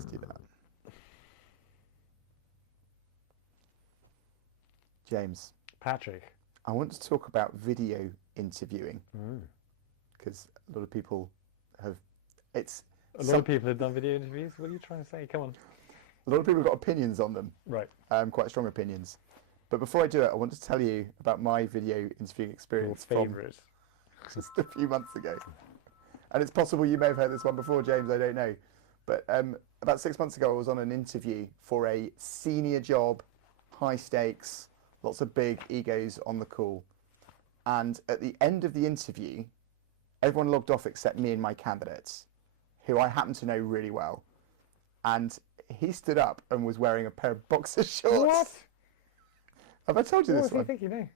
Let's do that. James. Patrick. I want to talk about video interviewing because a lot of people have. A lot of people have done video interviews. What are you trying to say? Come on. A lot of people have got opinions on them. Right. Quite strong opinions. But before I do it, I want to tell you about my video interviewing experience Your favourite. from just a few months ago. And it's possible you may have heard this one before, James. I don't know. But about 6 months ago, I was on an interview for a senior job, high stakes, lots of big egos on the call. And at the end of the interview, everyone logged off except me and my candidates, who I happen to know really well. And he stood up and was wearing a pair of boxer shorts. What? Have I told you this What do one? you think you know?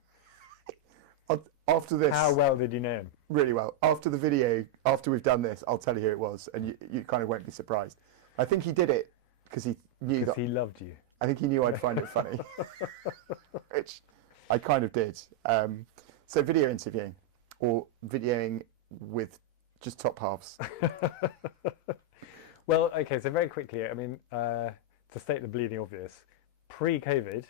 After this, How well did you know him? really well. After the video, after we've done this, I'll tell you who it was, and you kind of won't be surprised. I think he did it because he knew Because that. he loved you. I think he knew I'd find it funny, which I kind of did. So video interviewing, or videoing with just top halves. Well, okay, so very quickly, I mean, to state the bleeding obvious, pre-COVID,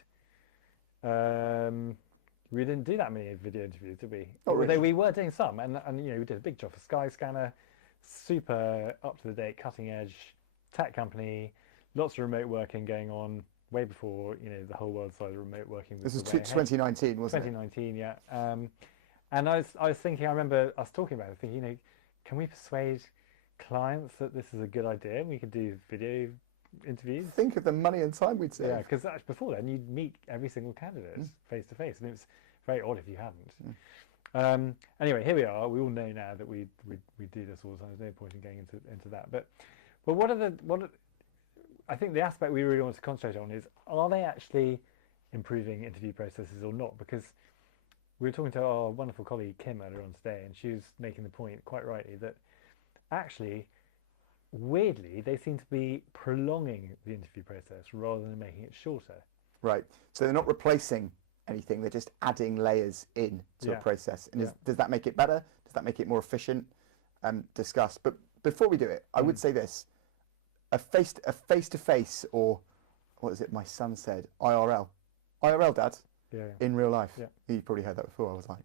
we didn't do that many video interviews, did we? Oh, really? Although we were doing some, and you know, we did a big job for Skyscanner, super up to the date, cutting edge tech company, lots of remote working going on way before, you know, the whole world started remote working. This was 2019, wasn't it? 2019, yeah. And I was thinking, I remember us talking about it, thinking, you know, can we persuade clients that this is a good idea and we could do video interviews? Think of the money and time we'd save. Yeah, because before then you'd meet every single candidate face to face, and it was very odd if you hadn't. Anyway, here we are. We all know now that we do this all the time. There's no point in going into that. But I think the aspect we really want to concentrate on is, are they actually improving interview processes or not? Because we were talking to our wonderful colleague Kim earlier on today, and she was making the point quite rightly that actually, weirdly, they seem to be prolonging the interview process rather than making it shorter. Right. So they're not replacing anything. They're just adding layers in to a process. And does that make it better? Does that make it more efficient? Discuss. But before we do it, I would say this: a face-to-face, or what is it? My son said IRL. IRL, Dad. Yeah. In real life. Yeah. You probably heard that before. I was like,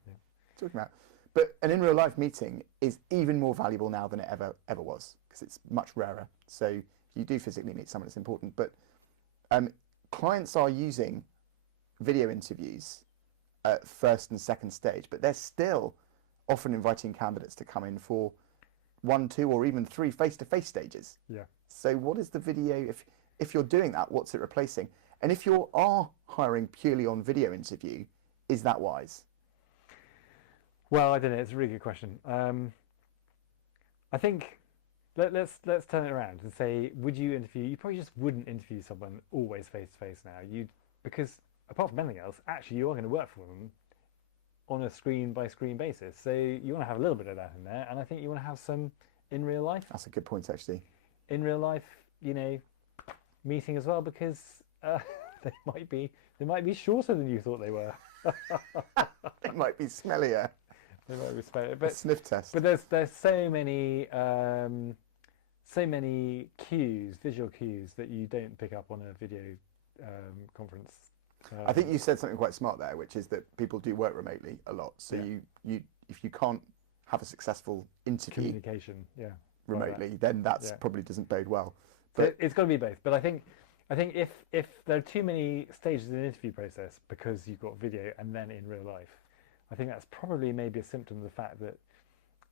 talking about. But an in real life meeting is even more valuable now than it ever was, because it's much rarer. So you do physically meet someone, it's important. But clients are using video interviews at first and second stage, but they're still often inviting candidates to come in for 1, 2, or even 3 face-to-face stages. Yeah. So what is the video, if you're doing that, what's it replacing? And if you are hiring purely on video interview, is that wise? Well, I don't know. It's a really good question. I think let's turn it around and say, would you interview? You probably just wouldn't interview someone always face to face now. Because apart from anything else, actually you are going to work for them on a screen by screen basis. So you want to have a little bit of that in there, and I think you want to have some in real life. That's a good point, actually. In real life, you know, meeting as well, because they might be shorter than you thought they were. It might be smellier. They might be smellier, but sniff test. But there's so many cues, visual cues, that you don't pick up on a video conference. I think you said something quite smart there, which is that people do work remotely a lot. So you if you can't have a successful interview communication, remotely, then that's probably doesn't bode well. But so it's got to be both. But I think if there are too many stages in the interview process because you've got video and then in real life, I think that's probably maybe a symptom of the fact that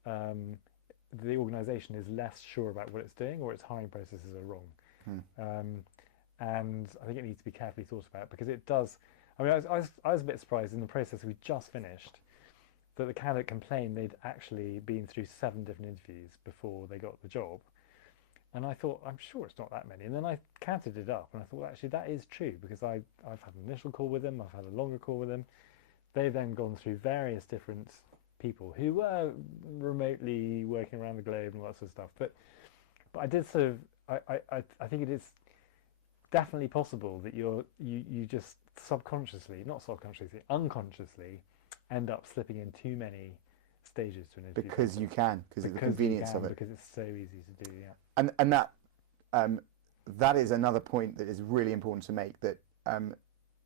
the organisation is less sure about what it's doing, or its hiring processes are wrong. And I think it needs to be carefully thought about, because it does. I mean, I was a bit surprised in the process we just finished that the candidate complained they'd actually been through 7 different interviews before they got the job. And I thought, I'm sure it's not that many. And then I counted it up, and I thought, well, actually, that is true, because I've had an initial call with them, I've had a longer call with them. They've then gone through various different people who were remotely working around the globe and all that sort of stuff. But I did sort of, I think it is definitely possible that you just unconsciously end up slipping in too many stages to an interview. Because you can, because of the convenience of it. Because it's so easy to do, yeah. And that that is another point that is really important to make, that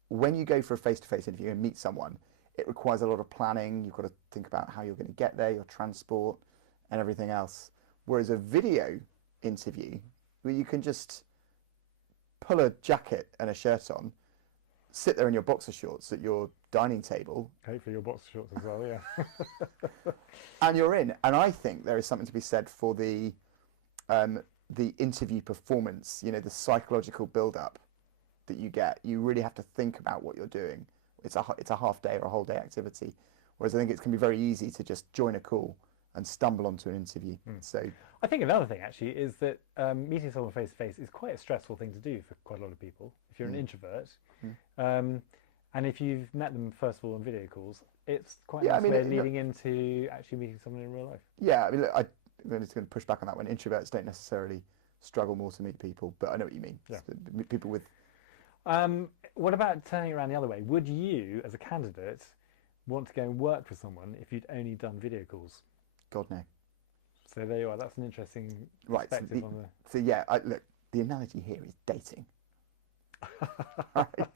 when you go for a face-to-face interview and meet someone, it requires a lot of planning. You've got to think about how you're going to get there, your transport, and everything else. Whereas a video interview, where you can just pull a jacket and a shirt on, sit there in your boxer shorts at your dining table. Hopefully your boxer shorts as well, yeah. And you're in. And I think there is something to be said for the interview performance, the psychological build-up that you get. You really have to think about what you're doing. It's a half day or a whole day activity. Whereas I think it can be very easy to just join a call and stumble onto an interview. So I think another thing actually is that meeting someone face to face is quite a stressful thing to do for quite a lot of people. If you're an introvert, and if you've met them first of all on video calls, it's quite a nice way of leading into actually meeting someone in real life. Yeah, I mean, look, I'm just going to push back on that one. Introverts don't necessarily struggle more to meet people, but I know what you mean. Yeah. Meet people with. What about turning it around the other way? Would you, as a candidate, want to go and work for someone if you'd only done video calls? God, no. So there you are. That's an interesting perspective on the. So yeah, look, the analogy here is dating. Right?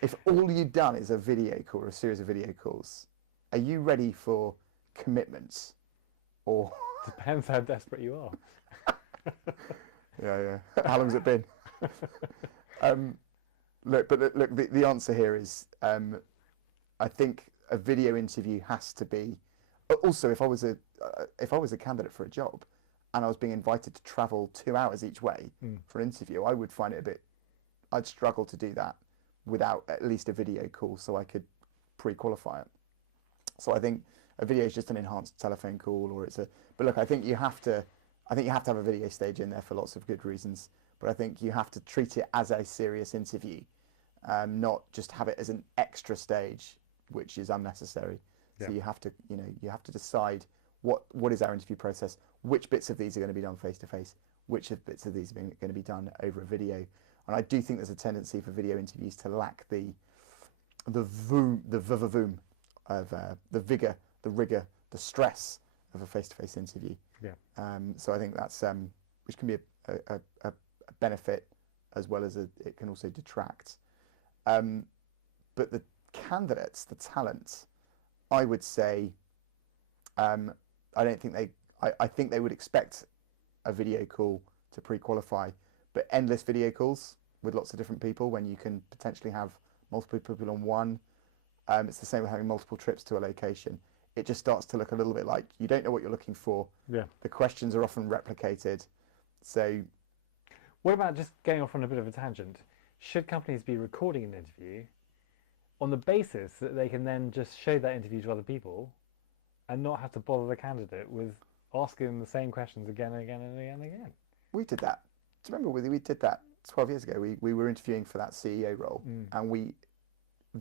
If all you've done is a video call or a series of video calls, are you ready for commitments? Or depends how desperate you are. Yeah. How long has it been? Look, the answer here is, I think a video interview has to be. Also, if I was a candidate for a job, and I was being invited to travel 2 hours each way for an interview, I would find it I'd struggle to do that without at least a video call, so I could pre-qualify it. So I think a video is just an enhanced telephone call, but look, I think you have to have a video stage in there for lots of good reasons. But I think you have to treat it as a serious interview, not just have it as an extra stage, which is unnecessary. Yeah. So you have to decide what is our interview process, which bits of these are going to be done face to face, which bits of these are going to be done over a video. And I do think there's a tendency for video interviews to lack the vavoom of the vigor, the rigor, the stress of a face-to-face interview. Yeah. So I think that's which can be a benefit as well as it can also detract. But the candidates, the talent, I would say, I think they would expect a video call to pre-qualify, but endless video calls with lots of different people when you can potentially have multiple people on one. It's the same with having multiple trips to a location. It just starts to look a little bit like you don't know what you're looking for. Yeah. The questions are often replicated. So what about, just going off on a bit of a tangent, should companies be recording an interview on the basis that they can then just show that interview to other people and not have to bother the candidate with asking them the same questions again and again and again and again? We did that. Do you remember we did that 12 years ago? We were interviewing for that CEO role and we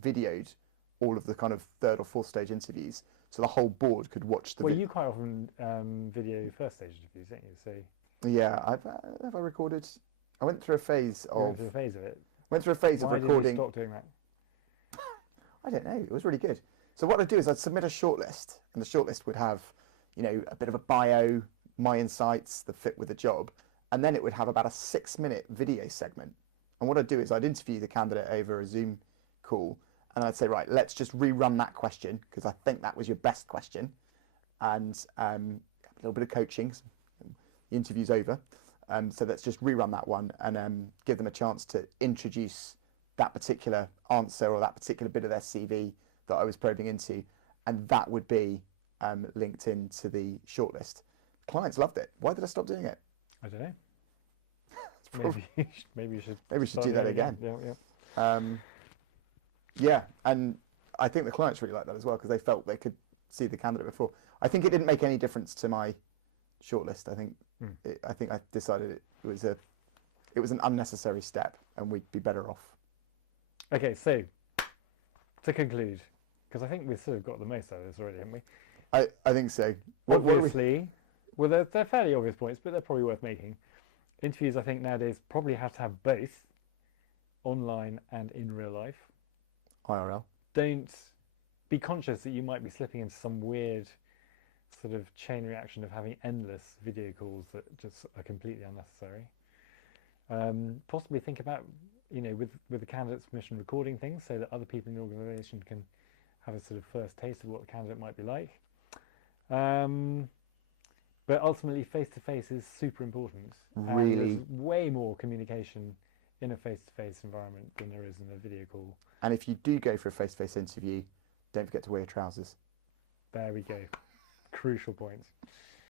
videoed all of the kind of third or fourth stage interviews so the whole board could watch the. Well, you quite often video first stage interviews, don't you? So. Yeah, have I recorded? I went through a phase of. Went through a phase of it. Went through a phase of recording. Why did you stop doing that? I don't know. It was really good. So what I'd do is I'd submit a shortlist, and the shortlist would have, a bit of a bio, my insights, the fit with the job, and then it would have about a 6-minute video segment. And what I'd do is I'd interview the candidate over a Zoom call, and I'd say, right, let's just rerun that question because I think that was your best question, and a little bit of coaching. The interview's over, so let's just rerun that one and give them a chance to introduce that particular answer or that particular bit of their CV that I was probing into, and that would be linked into the shortlist. Clients loved it. Why did I stop doing it? I don't know. Maybe you should do that again. Yeah. Yeah, and I think the clients really liked that as well because they felt they could see the candidate before. I think it didn't make any difference to my shortlist. I think I decided it was an unnecessary step, and we'd be better off. Okay, so to conclude, because I think we've sort of got the most out of this already, haven't we? I think so. Obviously, well, they're fairly obvious points, but they're probably worth making. Interviews, I think, nowadays probably have to have both online and in real life. IRL. Don't be conscious that you might be slipping into some weird sort of chain reaction of having endless video calls that just are completely unnecessary. Possibly think about, with the candidate's permission, recording things so that other people in the organisation can have a sort of first taste of what the candidate might be like. But ultimately, face-to-face is super important. And Really. there's way more communication in a face-to-face environment than there is in a video call. And if you do go for a face-to-face interview, don't forget to wear your trousers. There we go. Crucial points.